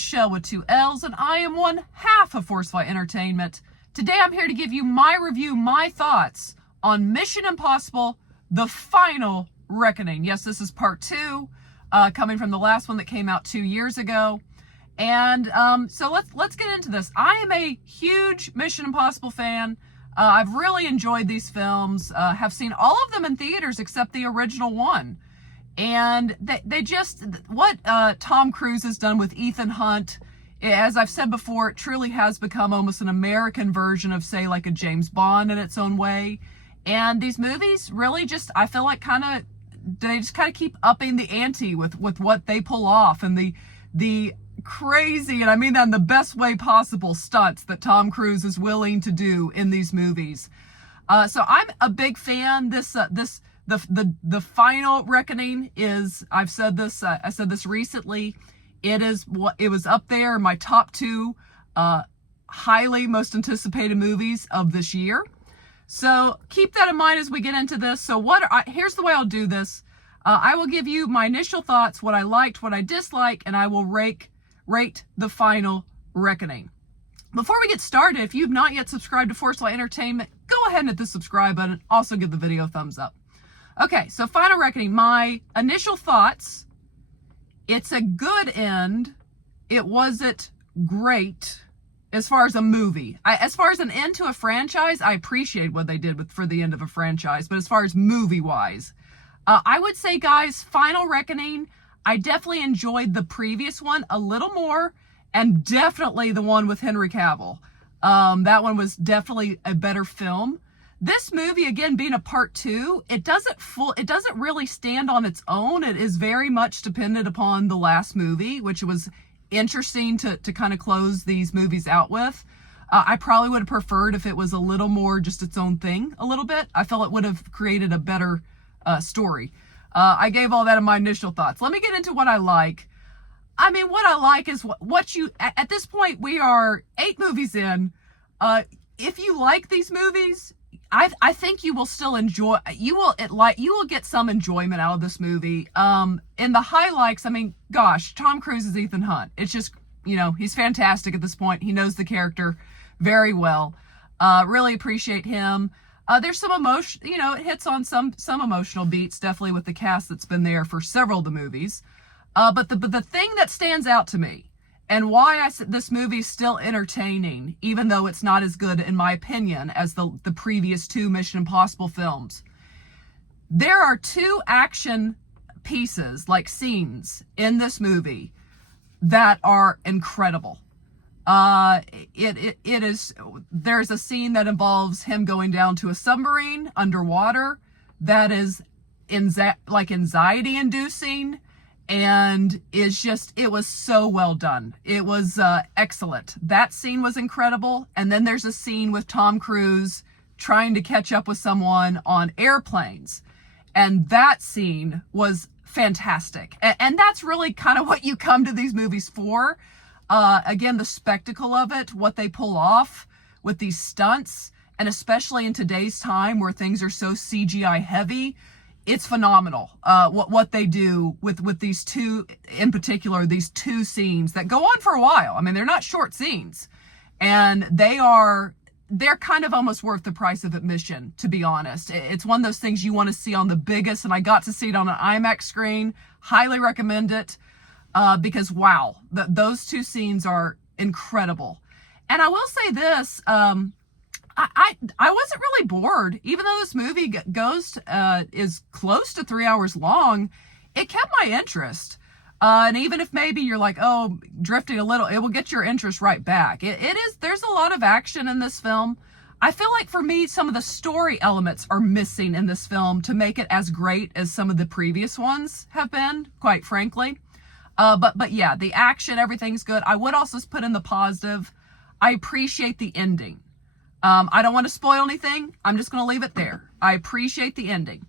Michelle with 2 L's, and I am one half of Forcefly Entertainment. Today I'm here to give you my review, my thoughts on Mission Impossible: The Final Reckoning. Yes, this is part 2, coming from the last one that came out 2 years ago. And so let's get into this. I am a huge Mission Impossible fan. I've really enjoyed these films, have seen all of them in theaters except the original one. And they just, what Tom Cruise has done with Ethan Hunt, as I've said before, it truly has become almost an American version of, say, like a James Bond in its own way. And these movies really just, I feel like they just kind of keep upping the ante with what they pull off, and the crazy, and I mean that in the best way possible, stunts that Tom Cruise is willing to do in these movies. So I'm a big fan. The Final Reckoning is, I've said this, I said this recently, it was up there in my top 2 highly most anticipated movies of this year. So keep that in mind as we get into this. So here's the way I'll do this. I will give you my initial thoughts, what I liked, what I disliked, and I will rate The Final Reckoning. Before we get started, if you've not yet subscribed to Forcefly Entertainment, go ahead and hit the subscribe button. Also give the video a thumbs up. Okay, so Final Reckoning, my initial thoughts: it's a good end. It wasn't great as far as a movie. As far as an end to a franchise, I appreciate what they did for the end of a franchise, but as far as movie-wise, I would say, guys, Final Reckoning, I definitely enjoyed the previous one a little more, and definitely the one with Henry Cavill. That one was definitely a better film. This movie, again, being a part 2, it doesn't really stand on its own. It is very much dependent upon the last movie, which was interesting to kind of close these movies out with. I probably would have preferred if it was a little more just its own thing a little bit. I felt it would have created a better story. I gave all that in my initial thoughts. Let me get into what I like. I mean, what I like is at this point, we are 8 movies in. If you like these movies, I think you will still enjoy, you will get some enjoyment out of this movie. In the highlights, I mean, gosh, Tom Cruise is Ethan Hunt. It's just, he's fantastic at this point. He knows the character very well. Really appreciate him. There's some emotion, it hits on some emotional beats, definitely with the cast that's been there for several of the movies. But the thing that stands out to me, and why I said this movie is still entertaining, even though it's not as good, in my opinion, as the previous 2 Mission Impossible films, there are 2 action pieces, like scenes, in this movie that are incredible. There's a scene that involves him going down to a submarine underwater that is anxiety inducing, and it was so well done. It was excellent. That scene was incredible. And then there's a scene with Tom Cruise trying to catch up with someone on airplanes, and that scene was fantastic. And that's really kind of what you come to these movies for. Again, the spectacle of it, what they pull off with these stunts, and especially in today's time where things are so CGI heavy, it's phenomenal. What they do with these 2, in particular, these 2 scenes that go on for a while. I mean, they're not short scenes, and they're kind of almost worth the price of admission, to be honest. It's one of those things you want to see on the biggest, and I got to see it on an IMAX screen. Highly recommend it. Because wow, those 2 scenes are incredible. And I will say this, I wasn't really bored, even though this movie is close to 3 hours long. It kept my interest. And even if maybe you're like, oh, drifting a little, it will get your interest right back. There's a lot of action in this film. I feel like for me, some of the story elements are missing in this film to make it as great as some of the previous ones have been, quite frankly. But yeah, the action, everything's good. I would also put in the positive. I appreciate the ending. I don't want to spoil anything. I'm just going to leave it there. I appreciate the ending.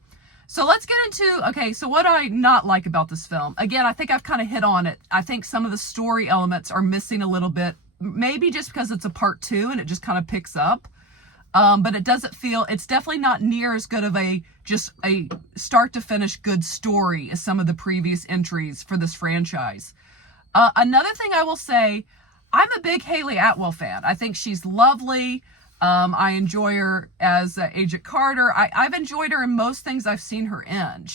So let's get into, okay, so what I not like about this film. Again, I think I've kind of hit on it. I think some of the story elements are missing a little bit. Maybe just because it's a part 2 and it just kind of picks up. But it doesn't feel, it's definitely not near as good of just a start to finish good story as some of the previous entries for this franchise. Another thing I will say, I'm a big Hayley Atwell fan. I think she's lovely. I enjoy her as Agent Carter. I've enjoyed her in most things I've seen her in.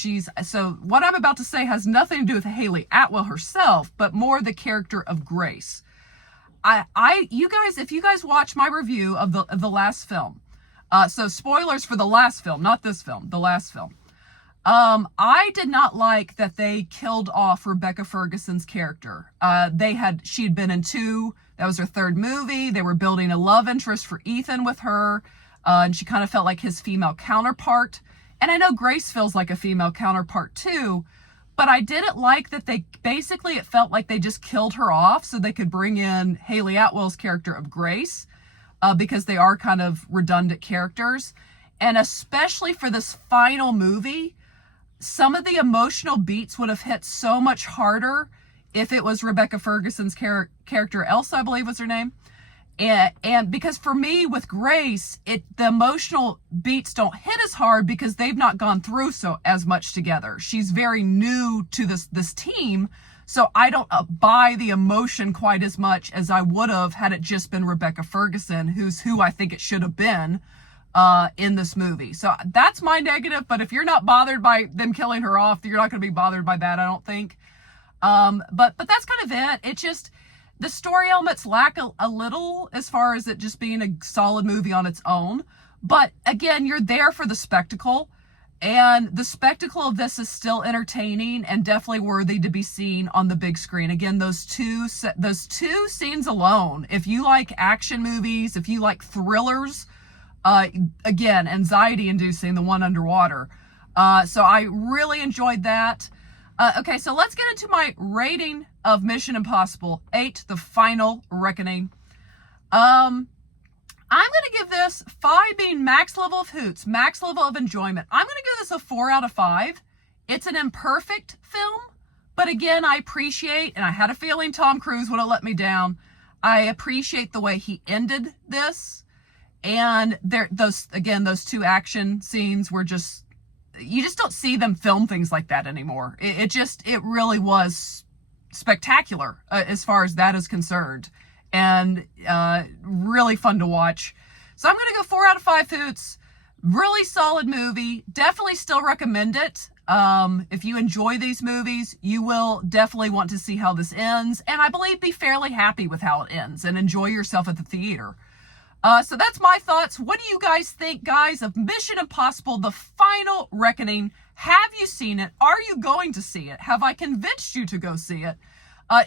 So what I'm about to say has nothing to do with Hayley Atwell herself, but more the character of Grace. You guys, if you guys watch my review of the last film, so spoilers for the last film, not this film, the last film. I did not like that they killed off Rebecca Ferguson's character. She had been in 2. That was her 3rd movie. They were building a love interest for Ethan with her. And she kind of felt like his female counterpart. And I know Grace feels like a female counterpart too, but I didn't like that it felt like they just killed her off so they could bring in Hayley Atwell's character of Grace, because they are kind of redundant characters. And especially for this final movie, some of the emotional beats would have hit so much harder if it was Rebecca Ferguson's character, Elsa, I believe was her name. And because for me with Grace, the emotional beats don't hit as hard because they've not gone through as much together. She's very new to this team, so I don't buy the emotion quite as much as I would have had it just been Rebecca Ferguson, who I think it should have been in this movie. So that's my negative, but if you're not bothered by them killing her off, you're not going to be bothered by that, I don't think. But that's kind of it. It just, the story elements lack a little as far as it just being a solid movie on its own. But again, you're there for the spectacle, and the spectacle of this is still entertaining and definitely worthy to be seen on the big screen. Again, those two scenes alone, if you like action movies, if you like thrillers, again, anxiety inducing, the one underwater. So I really enjoyed that. Okay, so let's get into my rating of Mission Impossible 8, The Final Reckoning. I'm going to give this 5 being max level of hoots, max level of enjoyment. I'm going to give this a 4 out of 5. It's an imperfect film, but again, I appreciate, and I had a feeling Tom Cruise would have let me down. I appreciate the way he ended this. And those 2 action scenes were just, you just don't see them film things like that anymore. It really was spectacular as far as that is concerned, and really fun to watch. So I'm going to go 4 out of 5 hoots. Really solid movie. Definitely still recommend it. If you enjoy these movies, you will definitely want to see how this ends, and I believe be fairly happy with how it ends and enjoy yourself at the theater. So that's my thoughts. What do you guys think, guys, of Mission Impossible, The Final Reckoning? Have you seen it? Are you going to see it? Have I convinced you to go see it?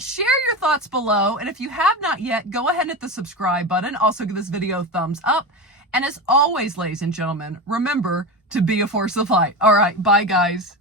Share your thoughts below. And if you have not yet, go ahead and hit the subscribe button. Also give this video a thumbs up. And as always, ladies and gentlemen, remember to be a force of light. All right, bye, guys.